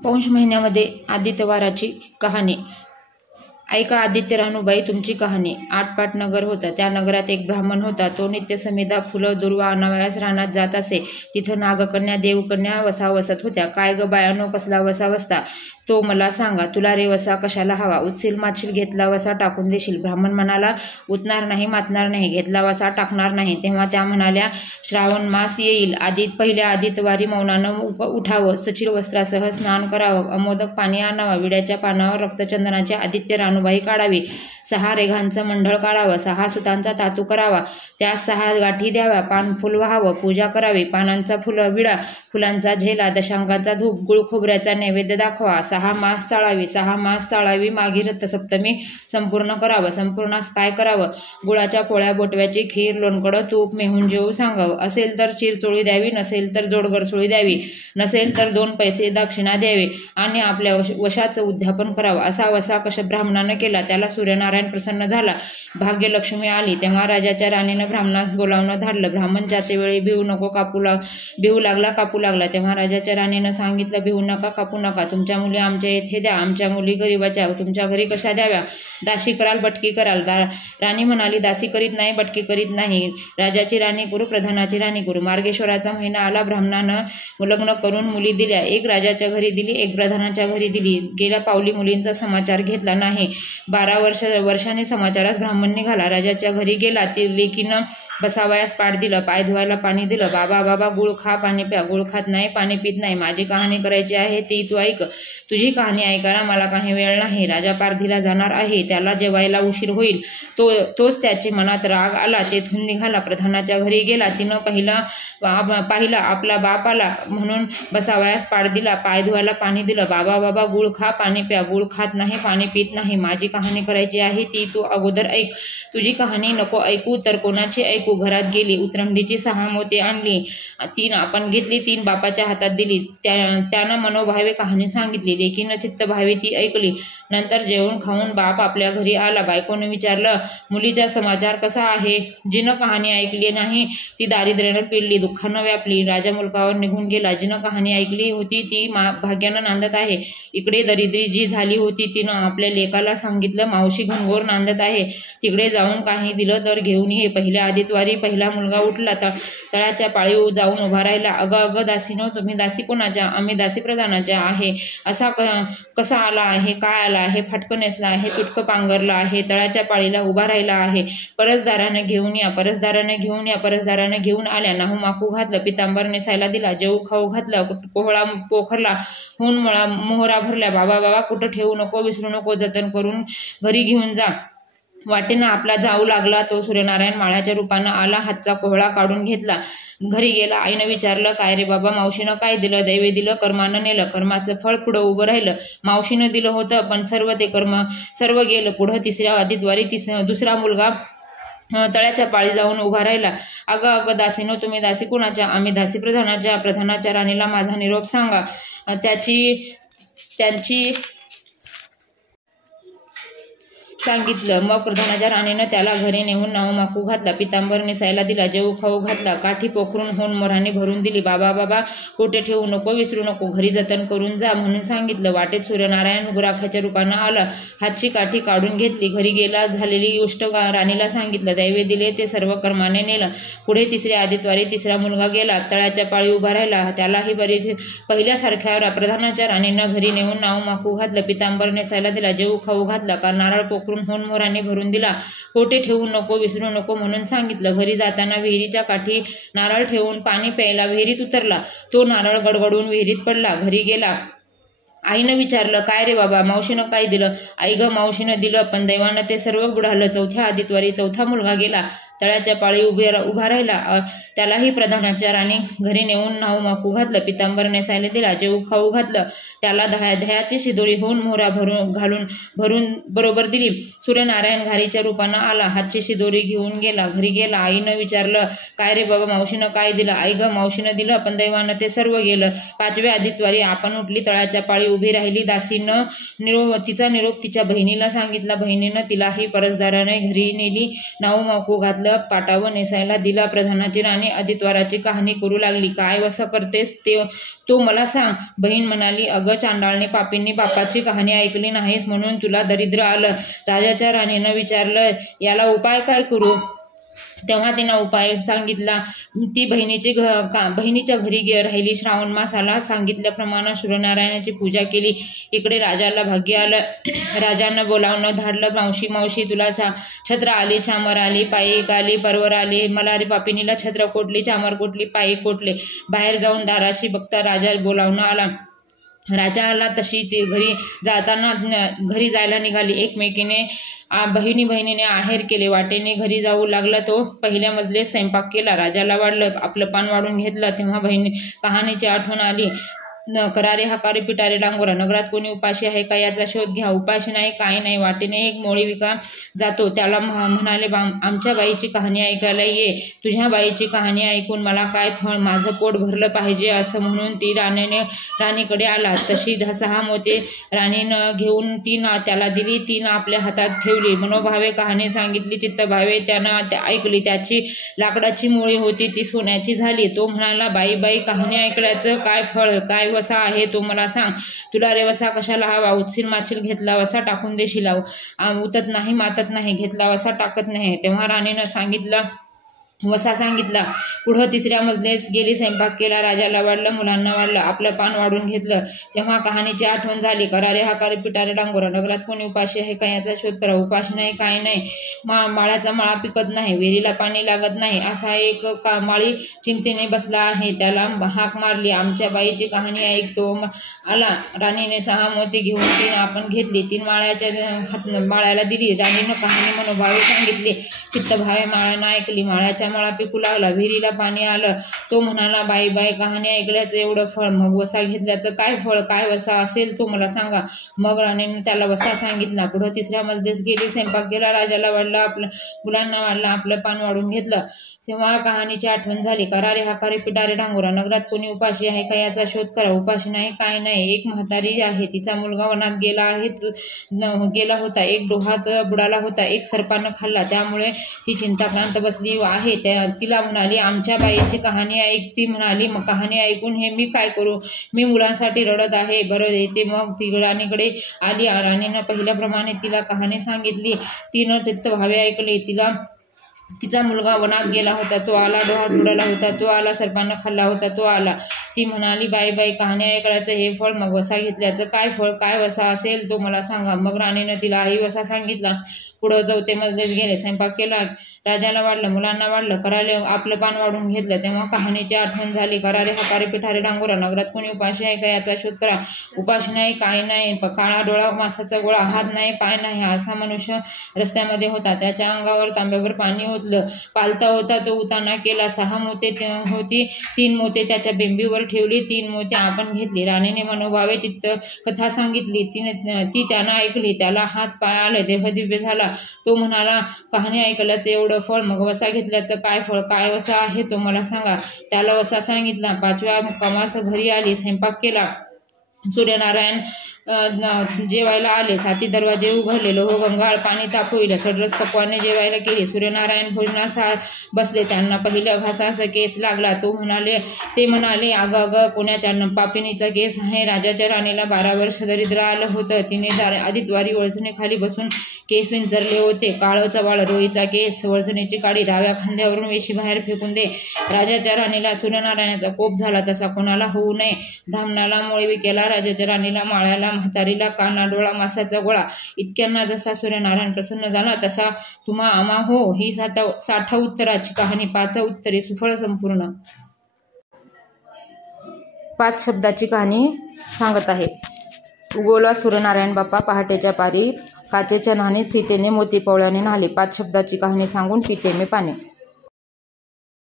पौष महिन्यामध्ये आदित्यवाराची कहाणी। ऐका आदित्य रानूबाई तुमची कहाणी। आटपाट नगर होतं। त्या नगरात एक ब्राह्मण होता। तो नित्य समिधा फुलं दुर्वा आणावयास रानात जात असे। तिथं नागकन्या देवकन्या वसा वसत होत्या। काय ग बायानो कसला वसा वसता तो मला सांगा। तुला रे वसा कशाला हवा? उचील मातशील घेतला वसा टाकून देशील। ब्राह्मण म्हणाला उतणार नाही मातणार नाही, घेतला वसा टाकणार नाही। तेव्हा त्या म्हणाल्या श्रावण मास येईल, पहिल्या आदित्यवारी मौनानं उठावं, सचिल वस्त्रासह स्नान करावं, अमोदक पाणी आणावं, विड्याच्या पानावर रक्तचंदनाचे आदित्य रानूबाई काढावी, 6 रेघांचं मंडळ काढावं, 6 सुतांचा तातू करावा, त्या 6 गाठी द्याव्या, पान फुल व्हावं, पूजा करावी, पानांचा विडा, फुलांचा झेला, दशांकाचा धूप, गुळ खोबऱ्याचा नैवेद्य दाखवा, 6 मास चाळावी, 6 मास चाळावी, मागी रथसप्तमी संपूर्ण करावं। संपूर्णास काय करावं? गुळाच्या पोळ्या, बोटव्याची खीर, लोणकडं तूप, मेहून जेवू सांगावं। असेल तर चिरचोळी द्यावी, नसेल तर जोडगरसोळी द्यावी, नसेल तर 2 पैसे दक्षिणा द्यावी आणि आपल्या वशाचं उद्यापन करावं। असा वसा कशा ब्राह्मणानं केला त्याला सूर्यनारायण प्रसन्न झाला, भाग्यलक्ष्मी आली। तेव्हा राजाच्या राणीनं ब्राह्मणास बोलावणं धाडलं। ब्राह्मण जातेवेळी भिवू नको भिवू लागला कापू लागला। तेव्हा राजाच्या राणीनं सांगितलं भिवू नका कापू नका, तुमच्या मुली आमच्या येथे द्या, आमच्या मुली गरीबाच्या तुमच्या घरी कशा द्याव्या? दासी कराल बटकी कराल? राणी म्हणाली दासी करीत नाही बटकी करीत नाही, राजाची राणी करू प्रधानाची राणी करू। मार्गेश्वराचा महिना आला, ब्राह्मणानं लग्न करून मुली दिल्या, एक राजाच्या घरी दिली, एक प्रधानाच्या घरी दिली। गेल्या पावली मुलींचा समाचार घेतला नाही। 12 वर्षांनी समाचारास ब्राह्मण निघाला, राजाच्या घरी गेला, ती लेकीनं बसावयास पाठ दिलं, पाय धुवायला पाणी दिलं। बाबा बाबा गुळ खा पाणी प्या, गुळ खात नाही पाणी पित नाही, माझी कहाणी करायची आहे ती तू ऐक। तुझी कहाणी ऐकायला मला काही वेळ नाही, राजा पारधीला जाणार आहे, त्याला जेवायला उशीर होईल। तोच त्याच्या मनात राग आला, तेथून निघाला, प्रधानाच्या घरी गेला, तिनं पाहिलं आपला बाप आला म्हणून बसावयास पाठ दिला, पाय धुवायला पाणी दिलं। बाबा बाबा गुळ खा पाणी प्या, गुळ खात नाही पाणी पित नाही, माझी कहाणी करायची आहे ती तू अगोदर ऐक। तुझी कहाणी नको ऐकू तर कोणाची ऐकू? घरात गेली, उतरंडीची 6 मोती आणली, 3 आपण घेतली, 3 बापाच्या हातात दिली, त्यानं मनोभावे कहाणी सांगितली, लेकीनं चित्तभावे ती ऐकली। नंतर जेवण खाऊन बाप आपल्या घरी आला, बायकोने विचारलं मुलीचा समाचार कसा आहे? जिनं कहाणी ऐकली नाही ती दारिद्र्यानं पिळली, दुःखानं व्यापली, राजा मुलकावर निघून गेला। जिनं कहाणी ऐकली होती ती भाग्यानं नांदत आहे। इकडे दरिद्री जी झाली होती तिनं आपल्या लेकाला सांगितलं मावशी घनघोर नांदत आहे, तिकडे जाऊन काही दिलं तर घेऊन ये। पहिल्या आदित्यवारी पहिला मुलगा उठला, तळाच्या पाळीव जाऊन उभा राहिला, अगं दासीनो तुम्ही दासी कोणाच्या? आम्ही दासी प्रधानाच्या आहे। असा कसा आला आहे? काय आला आहे? फाटकं नेसला आहे, तुटकं पांघरला आहे, तळाच्या पाळीला उभा राहिला आहे, परसदाराने घेऊन या, परसदाराने घेऊन या। परसदाराने घेऊन आल्या, नाहू माकू घातलं, पितांबर नेसायला दिला, जेऊ खाऊ घातलं, कोहळा पोखरला, होऊन मोहरा भरल्या। बाबा बाबा कुठं ठेवू नको, विसरू नको, जतन करून घरी घेऊन जा। वाटेनं आपला जाऊ लागला, तो सूर्यनारायण माळ्याच्या रूपानं आला, हातचा कोहळा काढून घेतला, घरी गेला। आईनं विचारलं काय रे बाबा, मावशीनं काय दिलं? दैवे दिलं, कर्मानं नेलं, कर्माचं फळ पुढं उभं राहिलं। मावशीनं दिलं होतं पण ते कर्म सर्व गेलं। पुढं तिसऱ्या आदित्यवारी दुसरा मुलगा तळ्याच्या पाळी जाऊन उभा राहिला, अगं दासीनो तुम्ही दासी कोणाच्या? आम्ही दासी प्रधानाच्या। प्रधानाच्या राणीला माझा निरोप सांगा। त्यांची सांगितलं। मग प्रधानाच्या राणीनं त्याला घरी नेऊन नाहू माकू घातला, पितांबर नेसायला दिला, जेऊ खाऊ घातला, काठी पोखरून होऊन मोराने भरून दिली। बाबा बाबा कुठे ठेवू नको, विसरू नको, घरी जतन करून जा म्हणून सांगितलं। वाटेत सूर्यनारायण गुराखाच्या रूपानं आला, हातची काठी काढून घेतली, घरी गेला, झालेली गोष्ट राणीला सांगितलं, दैवे दिले ते सर्व कर्माने नेलं। पुढे तिसऱ्या आदित्यवारी तिसरा मुलगा गेला, तळाच्या पाळी उभा राहिला, त्यालाही बरीच पहिल्यासारख्या प्रधानाच्या राणीनं घरी नेऊन नाहू माकू घातलं, पितांबर नेसायला दिला, जेऊ खाऊ घातला, नारळ पोखरून होऊन मोराने भरून दिला, कोठे ठेवू नको, विसरू नको म्हणून सांगितलं। घरी जाताना विहिरीच्या काठी नारळ ठेवून पाणी प्यायला विहिरीत उतरला, तो नारळ गडगडून विहिरीत पडला। घरी गेला, आईनं विचारलं काय रे बाबा, मावशीनं काय दिलं? आई ग मावशीनं दिलं पण दैवानं ते सर्व बुडालं। चौथ्या आदित्यवारी चौथा मुलगा गेला, तळ्याच्या पाळी उभा राहिला, त्यालाही प्रधानाच्या राणी घरी नेऊन नाहू माकू घातलं, पितांबर नेसायला दिला, जेऊ खाऊ घातलं, त्याला दह्याची शिदोरी होऊन मोहरा भरून बरोबर दिली। सूर्यनारायण घारीच्या रूपानं आला, हातची शिदोरी घेऊन गेला, घरी गेला, आईनं विचारलं काय रे बाबा, मावशीनं काय दिलं? आई ग मावशीनं दिलं पण दैवानं ते सर्व गेलं। 5व्या आदित्यवारी आपण उठली, तळाच्या पाळी उभी राहिली, दासीनं तिचा निरोप तिच्या बहिणीला सांगितला, बहिणीनं तिलाही परसदाराने घरी नेली, नाहू माकू घातलं, घातलं, पाटावर नेसायला दिला. प्रधानाची राणी आदित्यवाराची कहाणी करू लागली. काय वसा करतेस तो मला सांग. बहीण म्हणाली, अगं चांडाळने पापींनी बापाची कहाणी ऐकली नाहीस म्हणून तुला दरिद्र आलं. राजाच्या राणीनं विचारलं, याला उपाय काय करू? तेव्हा तिनं उपाय सांगितला. ती बहिणीच्या घरी राहिली. श्रावण मास आला. सांगितल्याप्रमाणे सूर्यनारायणाची पूजा केली. इकडे राजाला भाग्य आलं. राजानं बोलावणं धाडलं. मावशी तुला छत्र आली, चामर आली, पायी आली, परवर आली. मला रे पापिनीला छत्र कोटली, चामर कोटली, पायी कोटले. बाहेर जाऊन दाराशी बघता राजा बोलावणं आला. राजा आला तशी ते घरी जायला निघाली. एकमेकीने बहिणीने आहेर केले. वाटेने घरी जाऊ लागला. तो पहिल्या मजले स्वयंपाक केला. राजाला वाढलं. आपलं पान वाढून घेतलं. तेव्हा कहाणीची आठवण आली. करारे हाकारे पिटारे डांगोरा. नगरात कोणी उपाशी आहे का याचा शोध घ्या. उपाशी नाही, काही नाही. वाटेने एक मोळी विका जातो. त्याला म्हणाले, आमच्या बाईची कहाणी ऐकायला ये. तुझ्या बाईची कहाणी ऐकून मला काय फळ, माझं पोट भरलं पाहिजे असं म्हणून ती राणीकडे आला. तशी 6 मोते राणीनं घेऊन त्याला दिली. 3 आपल्या हातात ठेवली. मनोभावे कहाणी सांगितली. चित्तभावे त्यानं ऐकली. त्याची लाकडाची मोळी होती ती सोन्याची झाली. तो म्हणाला, बाई कहाणी ऐकल्याचं काय फळ, काय वसा आहे तो मला सांग. तुला रे वसा कशाला हवा? उचील माचील घेतला वसा टाकून देशील. उतत नाही, मातत नाही, घेतला वसा टाकत नाही. तेव्हा राणीनं वसा सांगितला. पुढं 3ऱ्या मजलेस गेली. स्वयंपाक केला. राजाला वाढलं, मुलांना वाढलं. आपलं पान वाढून घेतलं. तेव्हा कहाणीची आठवण झाली. करारे हाकारे पिटारे डांगोरा. नगरात कोणी उपाशी आहे का याचा शोध करा. उपाशी नाही, काही नाही. माळ्याचा माळा पिकत नाही, विहिरीला पाणी लागत नाही. असा एक माळी चिंतेने बसला आहे. त्याला हाक मारली. आमच्या बाईची कहाणी ऐकतो आला. राणीने 6 मोती घेऊन 3 आपण घेतली. 3 माळ्याला दिली. राणीनं कहाणी मनोभावे सांगितली. चित्तभावे माळ्यानं ऐकली. माळ्याच्या मळा पिकू लागला. विहिरीला पाणी आलं. तो म्हणाला, बाई कहाणी ऐकल्याचं एवढं फळ, मग वसा घेतल्याचं काय फळ, काय वसा असेल तो मला सांगा. मग राणीने त्याला वसा सांगितला. पुढं 3ऱ्या मजलेस गेली. स्वयंपाक केला. राजाला वाढला, आपल्या मुलांना वाढला. आपलं पान वाढून घेतलं. तेव्हा कहाणीची आठवण झाली. करारे हाकारे पिटारे डांगोरा. नगरात कोणी उपाशी आहे का याचा शोध करा. उपाशी नाही, काय नाही. एक म्हातारी आहे. तिचा मुलगा वनात गेला होता. एक डोहात बुडाला होता. एक सर्पानं खाल्ला. त्यामुळे ती चिंताक्रांत बसली आहे. तिला म्हणाली, आमच्या बाईची कहाणी ऐक. ती म्हणाली, मग कहाणी ऐकून हे मी काय करू? मी मुलांसाठी रडत आहे. बरं येते. मग ती राणीकडे आली. राणीनं पहिल्याप्रमाणे तिला कहाणी सांगितली. तिनं चित्तभावे ऐकले. तिचा मुलगा वनात गेला होता. तो आला. डोहात बुडाला होता. तो आला. सर्पानं खाल्ला होता. तो आला. ती म्हणाली, बाई कहाणी ऐकायचं हे फळ, मग वसा घेतल्याचं काय फळ, काय वसा असेल तो मला सांगा. मग राणीनं तिला आई वसा सांगितला. पुढं 4थ्या मजलेस गेले. स्वयंपाक केला. राजाला वाढलं, मुलांना वाढलं. करारे आपलं पान वाढून घेतलं. तेव्हा कहाणीची आठवण झाली. करारे हाकारे पिठारे डांगोरा. नगरात कोणी उपाशी आहे का याचा शोध करा. उपाशी नाही, काही नाही. काळा डोळा, मासाचा गोळा, हात नाही, पाय नाही. असा मनुष्य रस्त्यामध्ये होता. त्याच्या अंगावर तांब्यावर पाणी ओतलं. पालता होता. तो उताना केला. 6 मोते होती. 3 मोते त्याच्या बेंबीवर ठेवली. 3 मोते आपण घेतली. राणीने मनोभावे चित्त कथा सांगितली. ती त्यानं ऐकली. त्याला हात पाय आले. देहदिव्य झाला. तो म्हणाला, कहाणी ऐकल्याचं एवढं फळ, मग वसा घेतल्याचं काय फळ, काय वसा आहे तो मला सांगा. त्याला वसा सांगितला. 5व्या मुक्कामास घरी आली. स्वयंपाक केला. सूर्यनारायण जेवायला आले. 7 दरवाजे उघडले. लोह गंगाळ पाणी तापविलं. सडरस पक्वाने जेवायला केली. सूर्यनारायण भोजनास बसले. त्यांना पहिलं घासास केस लागला. ते म्हणाले, अगं कोणाच्या पापिनीचा केस आहे. राजाच्या राणीला 12 वर्ष दरिद्र आलं होतं. तिने आदित्यवारी वळसणे खाली बसून केस विंचरले होते. काळं चवाळ रोईचा केस, वळसणीची काडी डाव्या खांद्यावरून वेशी बाहेर फेकून दे. राजाच्या राणीला सूर्यनारायणाचा कोप झाला. तसा कोणाला होऊ नये. ब्राह्मणाला मोळी केला. राजाच्या राणीला, माळ्याला, म्हातारीला काना डोळा, मासाचा गोळा. इतक्यांना जसा सूर्यनारायण प्रसन्न झाला तसा तुम्हा आम्हा हो. ही 60 उत्तराची कहाणी 5 उत्तरे सुफळ संपूर्ण. 5 शब्दाची कहाणी सांगत आहे. उगवला सूर्यनारायण बाप्पा पहाटेच्या पारी. काचेच्या नाणीत सीतेने मोती पवळ्याने न्हाले. 5 शब्दाची कहाणी सांगून पिते मी पाणी.